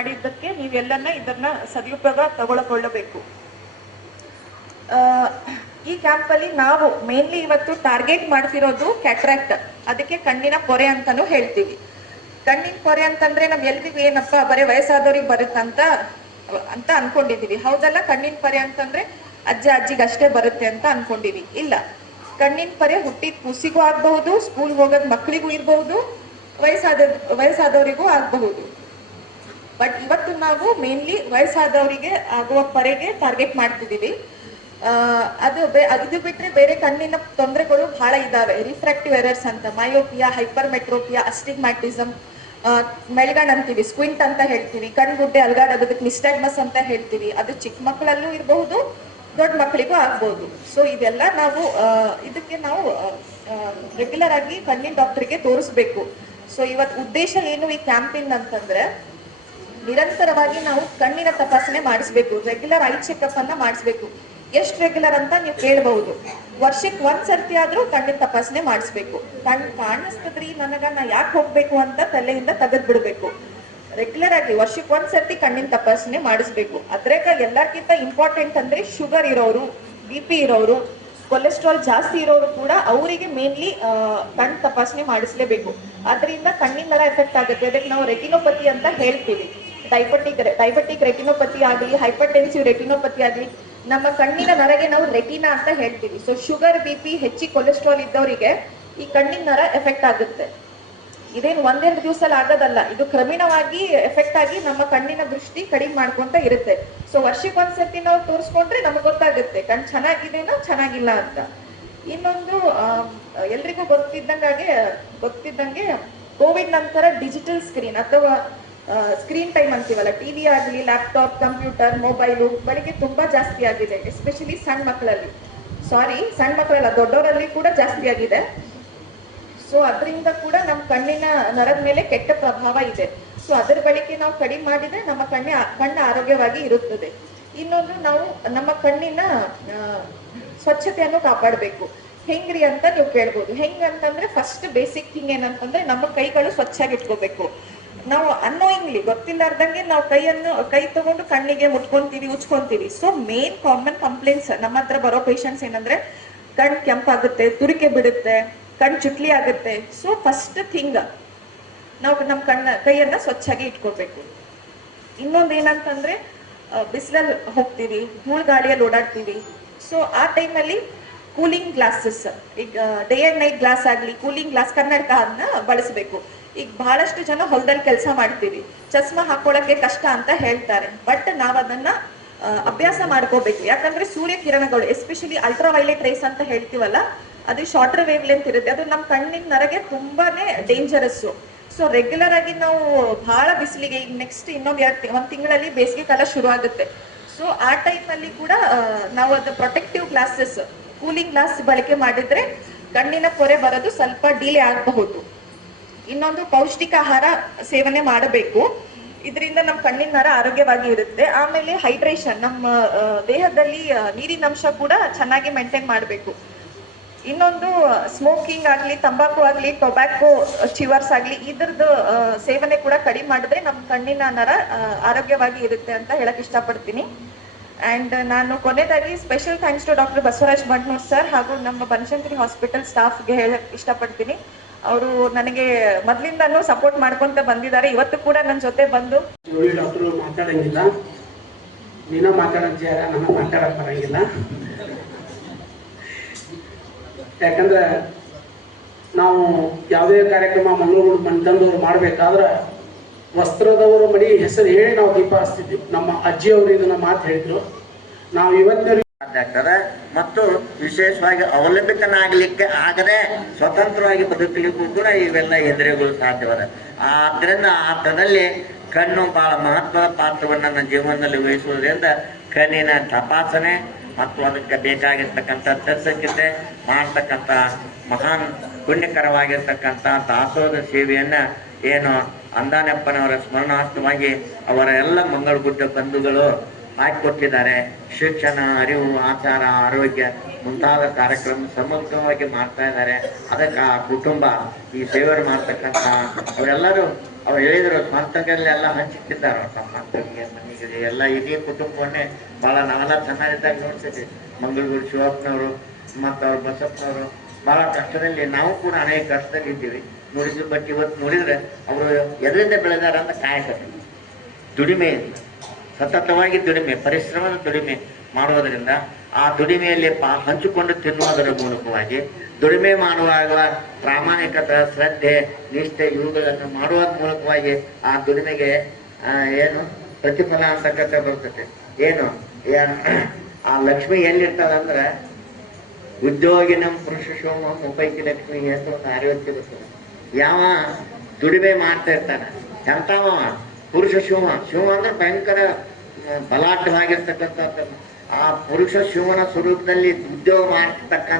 ಮಾಡಿದ್ದಕ್ಕೆ ನೀವೆಲ್ಲನ್ನ ಇದನ್ನ ಸದುಪಯೋಗ ತಗೊಳ್ಳಬೇಕು. ಈ ಕ್ಯಾಂಪಲ್ಲಿ ನಾವು ಮೇನ್ಲಿ ಇವತ್ತು ಟಾರ್ಗೆಟ್ ಮಾಡ್ತಿರೋದು ಕ್ಯಾಟ್ರಾಕ್ಟ್, ಅದಕ್ಕೆ ಕಣ್ಣಿನ ಪೊರೆ ಅಂತಾನು ಹೇಳ್ತೀವಿ. ಕಣ್ಣಿನ ಪೊರೆ ಅಂತಂದ್ರೆ ನಮ್ ಎಲ್ರಿಗೂ ಏನಪ್ಪ ಬರೀ ವಯಸ್ಸಾದವ್ರಿಗೆ ಬರುತ್ತಂತ ಅನ್ಕೊಂಡಿದೀವಿ. ಹೌದಲ್ಲ? ಕಣ್ಣಿನ ಪೊರೆ ಅಂತಂದ್ರೆ ಅಜ್ಜಿಗೆ ಅಷ್ಟೇ ಬರುತ್ತೆ ಅಂತ ಅನ್ಕೊಂಡಿವಿ. ಇಲ್ಲ, ಕಣ್ಣಿನ ಪೊರೆ ಹುಟ್ಟಿದ ಕೂಸಿಗೂ ಆಗಬಹುದು, ಸ್ಕೂಲ್ ಹೋಗೋದ್ ಮಕ್ಕಳಿಗೂ ಇರಬಹುದು, ವಯಸ್ಸಾದವರಿಗೂ ಆಗಬಹುದು. ಬಟ್ ಇವತ್ತು ನಾವು ಮೇನ್ಲಿ ವಯಸ್ಸಾದವರಿಗೆ ಆಗುವ ಪೊರೆಗೆ ಟಾರ್ಗೆಟ್ ಮಾಡ್ತಿದೀವಿ. ಇದು ಬಿಟ್ರೆ ಬೇರೆ ಕಣ್ಣಿನ ತೊಂದರೆಗಳು ಬಹಳ ಇದಾವೆ. ರಿಫ್ರಾಕ್ಟಿವ್ ಎರರ್ಸ್ ಅಂತ, ಮಯೋಪಿಯಾ, ಹೈಪರ್ಮೆಟ್ರೋಪಿಯಾ, ಅಸ್ಟಿಗ್ಮ್ಯಾಟಿಸಮ್, ಮೆಲ್ಗಣ್ ಅಂತೀವಿ, ಸ್ಕ್ವಿಂಟ್ ಅಂತ ಹೇಳ್ತೀವಿ, ಕಣ್ಗುಡ್ಡೆ ಅಲ್ಗಾಡೋದಕ್ಕೆ ನಿಸ್ಟಾಗ್ಮಸ್ ಅಂತ ಹೇಳ್ತೀವಿ. ಅದು ಚಿಕ್ಕ ಮಕ್ಕಳಲ್ಲೂ ಇರಬಹುದು, ದೊಡ್ಡ ಮಕ್ಕಳಿಗೂ ಆಗ್ಬಹುದು. ಸೊ ಇದೆಲ್ಲ ನಾವು ಇದಕ್ಕೆ ನಾವು ರೆಗ್ಯುಲರ್ ಆಗಿ ಕಣ್ಣಿನ ಡಾಕ್ಟರ್ಗೆ ತೋರಿಸ್ಬೇಕು. ಸೊ ಇವತ್ತು ಉದ್ದೇಶ ಏನು ಈ ಕ್ಯಾಂಪಿಂಗ್ ಅಂತಂದ್ರೆ, ನಿರಂತರವಾಗಿ ನಾವು ಕಣ್ಣಿನ ತಪಾಸಣೆ ಮಾಡಿಸ್ಬೇಕು, ರೆಗ್ಯುಲರ್ ಐ ಚೆಕಪ್ ಅನ್ನ ಮಾಡಿಸ್ಬೇಕು. ಎಷ್ಟು ರೆಗ್ಯುಲರ್ ಅಂತ ನೀವು ಕೇಳಬಹುದು. ವರ್ಷಕ್ಕೆ ಒಂದ್ಸರ್ತಿ ಆದ್ರೂ ಕಣ್ಣಿನ ತಪಾಸಣೆ ಮಾಡಿಸ್ಬೇಕು. ಕಾಣಿಸ್ತದ್ರಿ ನಾ ಯಾಕೆ ಹೋಗ್ಬೇಕು ಅಂತ ತಲೆಯಿಂದ ತೆಗೆದ್ ಬಿಡ್ಬೇಕು. ರೆಗ್ಯುಲರ್ ಆಗಿ ವರ್ಷಕ್ಕೆ ಒಂದ್ಸರ್ತಿ ಕಣ್ಣಿನ ತಪಾಸಣೆ ಮಾಡಿಸ್ಬೇಕು. ಅದ್ರಾಗ ಎಲ್ಲಕ್ಕಿಂತ ಇಂಪಾರ್ಟೆಂಟ್ ಅಂದ್ರೆ ಶುಗರ್ ಇರೋರು, BP ಇರೋರು, ಕೊಲೆಸ್ಟ್ರಾಲ್ ಜಾಸ್ತಿ ಇರೋರು ಕೂಡ ಅವರಿಗೆ ಮೇನ್ಲಿ ಕಣ್ ತಪಾಸಣೆ ಮಾಡಿಸ್ಲೇಬೇಕು. ಅದರಿಂದ ಕಣ್ಣಿನ ನರ ಎಫೆಕ್ಟ್ ಆಗುತ್ತೆ. ಅದಕ್ಕೆ ನಾವು ರೆಟಿನೋಪತಿ ಅಂತ ಹೇಳ್ತೀವಿ. ಡೈಬೆಟಿಕ್ ರೆಟಿನೋಪತಿ ಆಗಲಿ, ಹೈಪರ್ಟೆನ್ಸಿವ್ ರೆಟಿನೋಪತಿ ಆಗಲಿ, ನಮ್ಮ ಕಣ್ಣಿನ ನರಗೆ ನಾವು ರೆಟಿನಾ ಅಂತ ಹೇಳ್ತೀವಿ. ಸೊ ಶುಗರ್, BP, ಹೆಚ್ಚಿಗೆ ಕೊಲೆಸ್ಟ್ರಾಲ್ ಇದ್ದವರಿಗೆ ಈ ಕಣ್ಣಿನ ನರ ಎಫೆಕ್ಟ್ ಆಗುತ್ತೆ. ಇದೇನು ಒಂದೆರಡು ದಿವಸದಲ್ಲಿ ಆಗೋದಲ್ಲ, ಇದು ಕ್ರಮೇಣವಾಗಿ ಎಫೆಕ್ಟ್ ಆಗಿ ನಮ್ಮ ಕಣ್ಣಿನ ದೃಷ್ಟಿ ಕಡಿಮೆ ಮಾಡ್ಕೊಂತ ಇರುತ್ತೆ. ಸೊ ವರ್ಷಕ್ಕೆ ಒಂದ್ಸತಿ ನಾವು ತೋರಿಸ್ಕೊಂಡ್ರೆ ನಮಗೆ ಗೊತ್ತಾಗುತ್ತೆ ಕಣ್ ಚೆನ್ನಾಗಿದೆನೋ ಚೆನ್ನಾಗಿಲ್ಲ ಅಂತ. ಇನ್ನೊಂದು ಎಲ್ರಿಗೂ ಗೊತ್ತಿದ್ದಂಗೆ ಕೋವಿಡ್ ನಂತರ ಡಿಜಿಟಲ್ ಸ್ಕ್ರೀನ್ ಅಥವಾ ಸ್ಕ್ರೀನ್ ಟೈಮ್ ಅಂತೀವಲ್ಲ, ಟಿವಿ ಆಗಲಿ, ಲ್ಯಾಪ್ಟಾಪ್, ಕಂಪ್ಯೂಟರ್, ಮೊಬೈಲು ಬಳಕೆ ತುಂಬಾ ಜಾಸ್ತಿ ಆಗಿದೆ. ಎಸ್ಪೆಷಲಿ ಸಣ್ಣ ಮಕ್ಕಳಲ್ಲ, ದೊಡ್ಡವರಲ್ಲಿ ಕೂಡ ಜಾಸ್ತಿ ಆಗಿದೆ. ಸೊ ಅದರಿಂದ ಕೂಡ ನಮ್ಮ ಕಣ್ಣಿನ ನರದ ಮೇಲೆ ಕೆಟ್ಟ ಪ್ರಭಾವ ಇದೆ. ಸೊ ಅದರ ಬಳಕೆ ನಾವು ಕಡಿಮೆ ಮಾಡಿದ್ರೆ ನಮ್ಮ ಕಣ್ಣು ಆರೋಗ್ಯವಾಗಿ ಇರುತ್ತದೆ. ಇನ್ನೊಂದು, ನಾವು ನಮ್ಮ ಕಣ್ಣಿನ ಸ್ವಚ್ಛತೆಯನ್ನು ಕಾಪಾಡಬೇಕು. ಹೆಂಗ್ರಿ ಅಂತ ನೀವು ಕೇಳ್ಬೋದು. ಹೆಂಗಂತಂದ್ರೆ ಫಸ್ಟ್ ಬೇಸಿಕ್ ಥಿಂಗ್ ಏನಂತಂದ್ರೆ ನಮ್ಮ ಕೈಗಳು ಸ್ವಚ್ಛಾಗಿ ಇಟ್ಕೋಬೇಕು. ನಾವು ಅನ್ನೋಯಿಂಗ್ಲಿ ಗೊತ್ತಿಲ್ಲಾರ್ದಂಗೆ ನಾವು ಕೈ ತಗೊಂಡು ಕಣ್ಣಿಗೆ ಮುಟ್ಕೊಂತೀವಿ, ಉಚ್ಕೊಂತೀವಿ. ಸೊ ಮೇನ್ ಕಾಮನ್ ಕಂಪ್ಲೇಂಟ್ಸ್ ನಮ್ಮ ಹತ್ರ ಬರೋ ಪೇಷಂಟ್ಸ್ ಏನಂದ್ರೆ ಕಣ್ ಕೆಂಪಾಗುತ್ತೆ, ತುರಿಕೆ ಬಿಡುತ್ತೆ, ಕಣ್ ಚುಟ್ಲಿ ಆಗುತ್ತೆ. ಸೊ ಫಸ್ಟ್ ಥಿಂಗ್ ನಾವು ನಮ್ಮ ಕೈಯನ್ನ ಸ್ವಚ್ಛಾಗಿ ಇಟ್ಕೋಬೇಕು. ಇನ್ನೊಂದು ಏನಂತಂದ್ರೆ ಬಿಸಿಲಲ್ಲಿ ಹೋಗ್ತೀವಿ, ಧೂಳು ಗಾಳಿಯಲ್ಲಿ ಓಡಾಡ್ತೀವಿ. ಸೊ ಆ ಟೈಮಲ್ಲಿ ಕೂಲಿಂಗ್ ಗ್ಲಾಸಸ್, ಈಗ ಡೇ ಅಂಡ್ ನೈಟ್ ಗ್ಲಾಸ್ ಆಗಲಿ, ಕೂಲಿಂಗ್ ಗ್ಲಾಸ್, ಕನ್ನಡಕ ಅದನ್ನ ಬಳಸಬೇಕು. ಈಗ ಬಹಳಷ್ಟು ಜನ ಹೊಲದಲ್ಲಿ ಕೆಲಸ ಮಾಡ್ತೀವಿ, ಚಸ್ಮಾ ಹಾಕೊಳ್ಳಕ್ಕೆ ಕಷ್ಟ ಅಂತ ಹೇಳ್ತಾರೆ. ಬಟ್ ನಾವ್ ಅದನ್ನ ಅಭ್ಯಾಸ ಮಾಡ್ಕೋಬೇಕು. ಯಾಕಂದ್ರೆ ಸೂರ್ಯ ಕಿರಣಗಳು, ಎಸ್ಪೆಷಲಿ ಅಲ್ಟ್ರಾವೈಲೆಟ್ ರೇಸ್ ಅಂತ ಹೇಳ್ತೀವಲ್ಲ, ಅದು ಶಾರ್ಟರ್ ವೇವ್ ಲೆಂತ್ ಇರುತ್ತೆ. ಅದು ನಮ್ಮ ಕಣ್ಣಿನ ನರಗೆ ತುಂಬಾನೇ ಡೇಂಜರಸ್. ಸೊ ರೆಗ್ಯುಲರ್ ಆಗಿ ನಾವು ಬಹಳ ಬಿಸಿಲಿಗೆ, ಈಗ ನೆಕ್ಸ್ಟ್ ಒಂದ್ ತಿಂಗಳಲ್ಲಿ ಬೇಸಿಗೆ ಕಾಲ ಶುರು ಆಗುತ್ತೆ. ಸೊ ಆ ಟೈಮಲ್ಲಿ ಕೂಡ ನಾವು ಅದು ಪ್ರೊಟೆಕ್ಟಿವ್ ಗ್ಲಾಸಸ್, ಕೂಲಿಂಗ್ ಗ್ಲಾಸ್ ಬಳಕೆ ಮಾಡಿದ್ರೆ ಕಣ್ಣಿನ ಪೊರೆ ಬರೋದು ಸ್ವಲ್ಪ ಡಿಲೇ ಆಗಬಹುದು. ಇನ್ನೊಂದು, ಪೌಷ್ಟಿಕ ಆಹಾರ ಸೇವನೆ ಮಾಡಬೇಕು. ಇದರಿಂದ ನಮ್ಮ ಕಣ್ಣಿನ ನರ ಆರೋಗ್ಯವಾಗಿ ಇರುತ್ತೆ. ಆಮೇಲೆ ಹೈಡ್ರೇಷನ್, ನಮ್ಮ ದೇಹದಲ್ಲಿ ನೀರಿನ ಅಂಶ ಕೂಡ ಚೆನ್ನಾಗಿ ಮೇಂಟೈನ್ ಮಾಡಬೇಕು. ಇನ್ನೊಂದು, ಸ್ಮೋಕಿಂಗ್ ಆಗಲಿ, ತಂಬಾಕು ಆಗಲಿ, ಟೊಬ್ಯಾಕೋ ಚಿವರ್ಸ್ ಆಗಲಿ, ಇದ್ರದ್ದು ಸೇವನೆ ಕೂಡ ಕಡಿಮೆ ಮಾಡಿದ್ರೆ ನಮ್ಮ ಕಣ್ಣಿನ ನರ ಆರೋಗ್ಯವಾಗಿ ಇರುತ್ತೆ ಅಂತ ಹೇಳಕ್ ಇಷ್ಟಪಡ್ತೀನಿ. ಅಂಡ್ ನಾನು ಕೊನೆಯದಾಗಿ special thanks to doctor Basavaraj Bandnur sir ಹಾಗೂ ನಮ್ಮ ಬನಶಂಕರಿ ಹಾಸ್ಪಿಟಲ್ ಸ್ಟಾಫ್ಗೆ ಹೇಳಕ್ ಇಷ್ಟಪಡ್ತೀನಿ. ಅವರು ನನಗೆ ಮೊದಲಿಂದನೂ ಸಪೋರ್ಟ್ ಮಾಡ್ಕೊಂತ ಬಂದಿದ್ದಾರೆ. ಇವತ್ತು ಕೂಡ ನನ್ನ ಜೊತೆ ಬಂದು ಡಾಕ್ಟರ್ ಮಾತಾಡಂಗಿಲ್ಲ, ನೀನೋ ಮಾತಾಡಂತೀಯ, ನನ್ನ ಮಾತಾಡಕ್ ಬರಂಗಿಲ್ಲ. ಯಾಕಂದ್ರೆ ನಾವು ಯಾವುದೇ ಕಾರ್ಯಕ್ರಮ ಮಂಗಳೂರು ಮನೆತಂದವರು ಮಾಡ್ಬೇಕಾದ್ರೆ ವಸ್ತ್ರದವರು ಮಡಿ ಹೆಸರು ಹೇಳಿ ನಾವು ದೀಪ ಹಚ್ತಿದ್ವಿ. ನಮ್ಮ ಅಜ್ಜಿಯವರು ಇದನ್ನ ಮಾತು ಹೇಳಿದ್ರು. ನಾವು ಇವತ್ತಿನ ಆಗ್ತದೆ ಮತ್ತು ವಿಶೇಷವಾಗಿ ಅವಲಂಬಿತನಾಗಲಿಕ್ಕೆ ಆಗದೆ ಸ್ವತಂತ್ರವಾಗಿ ಬದುಕಲಿಕ್ಕೂ ಕೂಡ ಇವೆಲ್ಲ ಎದುರುಗಳು ಸಾಧ್ಯವಾದ. ಆದ್ದರಿಂದ ಆ ಅರ್ಥದಲ್ಲಿ ಕಣ್ಣು ಬಹಳ ಮಹತ್ವದ ಪಾತ್ರವನ್ನು ನನ್ನ ಜೀವನದಲ್ಲಿ ವಹಿಸುವುದರಿಂದ ಕಣ್ಣಿನ ತಪಾಸಣೆ ಮತ್ತು ಅದಕ್ಕೆ ಬೇಕಾಗಿರ್ತಕ್ಕಂಥ ಶಸ್ತ್ರಚಿಕಿತ್ಸೆ ಮಾಡ್ತಕ್ಕಂಥ ಮಹಾನ್ ಪುಣ್ಯಕರವಾಗಿರ್ತಕ್ಕಂಥ ದಾಸೋಹ ಸೇವೆಯನ್ನು ಏನು ಅಂದಾನಪ್ಪನವರ ಸ್ಮರಣಾರ್ಥವಾಗಿ ಅವರ ಎಲ್ಲ ಮಂಗಳಗುಡ್ಡ ಬಂಧುಗಳು ಹಾಕಿಕೊಟ್ಟಿದ್ದಾರೆ. ಶಿಕ್ಷಣ, ಅರಿವು, ಆಚಾರ, ಆರೋಗ್ಯ ಮುಂತಾದ ಕಾರ್ಯಕ್ರಮ ಸಮಗ್ರವಾಗಿ ಮಾಡ್ತಾ ಇದ್ದಾರೆ. ಅದಕ್ಕೆ ಆ ಕುಟುಂಬ ಈ ಸೇವೆ ಮಾಡ್ತಕ್ಕಂಥ ಅವರೆಲ್ಲರೂ ಅವ್ರು ಹೇಳಿದ್ರು ಸ್ವಂತಗಳೆಲ್ಲ ಹಂಚುತ್ತಿದ್ದಾರೆ. ತಮ್ಮ ಮಕ್ಕಳಿಗೆ, ಮನೆಗೆ ಎಲ್ಲ ಇಡೀ ಕುಟುಂಬವನ್ನೇ ಭಾಳ ನಾವೆಲ್ಲ ಚೆನ್ನಾಗಿದ್ದಾಗ ನೋಡ್ತಿದ್ವಿ. ಮಂಗಳೂರು ಶಿವಪ್ಪನವರು ಮತ್ತು ಅವ್ರ ಬಸಪ್ಪನವರು ಭಾಳ ಕಷ್ಟದಲ್ಲಿ, ನಾವು ಕೂಡ ಅನೇಕ ಕಷ್ಟದಲ್ಲಿ ಇದ್ದೀವಿ ನೋಡಿದ್ವಿ. ಬಟ್ ಇವತ್ತು ನೋಡಿದ್ರೆ ಅವರು ಎದರಿಂದ ಬೆಳೆದಾರ ಅಂತ ಕಾಯಕತೆ, ದುಡಿಮೆ, ಸತತವಾಗಿ ದುಡಿಮೆ, ಪರಿಶ್ರಮದ ದುಡಿಮೆ ಮಾಡುವುದರಿಂದ ಆ ದುಡಿಮೆಯಲ್ಲಿ ಹಂಚಿಕೊಂಡು ತಿನ್ನುವುದರ ಮೂಲಕವಾಗಿ, ದುಡಿಮೆ ಮಾಡುವಾಗ ಪ್ರಾಮಾಣಿಕತೆ, ಶ್ರದ್ಧೆ, ನಿಷ್ಠೆ ಇವುಗಳನ್ನು ಮಾಡುವ ಮೂಲಕವಾಗಿ ಆ ದುಡಿಮೆಗೆ ಏನು ಪ್ರತಿಫಲ ಅಂತಕ್ಕಂಥ ಬರ್ತದೆ. ಏನು ಆ ಲಕ್ಷ್ಮಿ ಎಲ್ಲಿರ್ತದಂದ್ರೆ ಉದ್ಯೋಗಿನ ಪುರುಷ ಶೋಮ ಉಪೈಕಿ ಲಕ್ಷ್ಮಿ ಅಂತ ಒಂದು ಆರ್ಯವತ್ತಿ ಬರ್ತದೆ. ಯಾವ ದುಡಿಮೆ ಮಾಡ್ತಾ ಇರ್ತಾನೆ ಎಂತವ ಪುರುಷ ಶಿವ. ಶಿವ ಅಂದ್ರೆ ಭಯಂಕರ ಬಲಾಢ್ಯವಾಗಿರ್ತಕ್ಕಂಥ ಆ ಪುರುಷ ಶಿವನ ಸ್ವರೂಪದಲ್ಲಿ ಉದ್ಯೋಗ ಮಾಡ್ತಕ್ಕಂಥ